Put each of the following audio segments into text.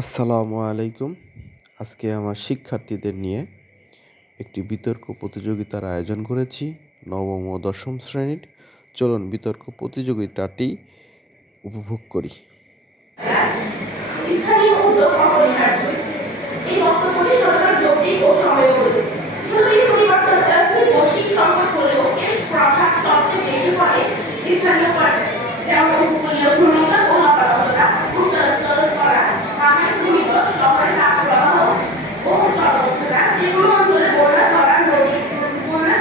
আসসালামু আলাইকুম। আজকে আমার শিক্ষার্থীদের নিয়ে একটি বিতর্ক প্রতিযোগিতার আয়োজন করেছি, নবম ও দশম শ্রেণীর। চলুন বিতর্ক প্রতিযোগিতাটি উপভোগ করি। স্থানীয় উদ্যোগ অপরিহার্য। এই বক্তব্যটি সরকার যৌক্তিক ও সময়োপযোগী। জলবায়ু পরিবর্তন একটি বৈশ্বিক সংকট হলেও এর প্রভাব সবচেয়ে বেশি পড়ে স্থানীয় পর্যায়ে, যেমন উপকূলীয় ঘূর্ণিঝড় ও লবণাক্ততা, উত্তরাঞ্চল খরা, পাহাড় ভূমিধস, শহরের তাপপ্রবাহ ও জলবদ্ধতা, যেকোনো অঞ্চলে বন্যা,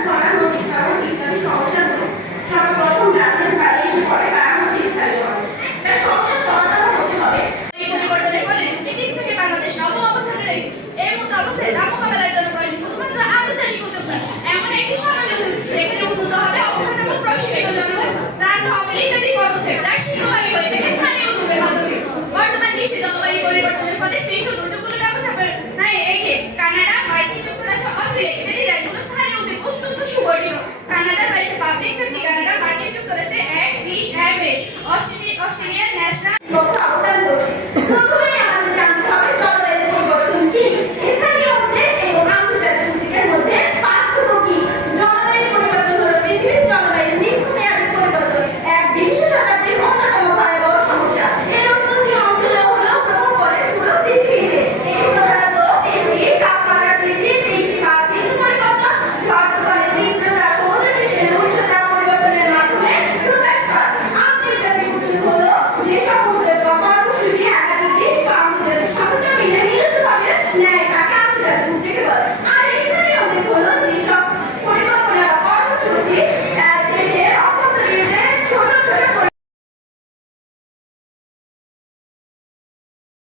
খরা, নদী ভাঙন ইত্যাদি সমস্যাগুলো সর্বপ্রথম যাদের বাড়ি এসে পড়ে তারা হচ্ছে স্থানীয় মানুষ। তাই সমস্যার সমাধান হতে হবে। এই পরিবর্তনের ফলে পৃথিবী থেকে বাংলাদেশ নবম অবস্থানে রয়েছে। এর মতো অবস্থায় তা মোকাবেলার জন্য প্রয়োজন শুধুমাত্র আন্তর্জাতিক উদ্যোগ নয়, এমন একটি সমাজ যেখানে উন্নত হবে অবকাঠামো, প্রশিক্ষিত জনগণ, ত্রাণ তহবিল ইত্যাদি পদক্ষেপ যা শীঘ্রই হয়ে থাকে স্থানীয় উদ্যোগের মাধ্যমে। বর্তমান বিশ্বে জলবায়ু পরিবর্তনের ফলে সৃষ্ট দুর্যোগগুলো ব্যবস্থাপনায় এগিয়ে কানাডা, মার্কিন যুক্তরাষ্ট্র, অস্ট্রেলিয়া ইত্যাদি রাজ্যগুলো স্থানীয় উদ্যোগ অত্যন্ত সুগঠিত। কানাডা রয়েছে পাবলিক সেফটি কানাডা, মার্কিন যুক্তরাষ্ট্রে FEMA, অস্ট্রেলিয়ার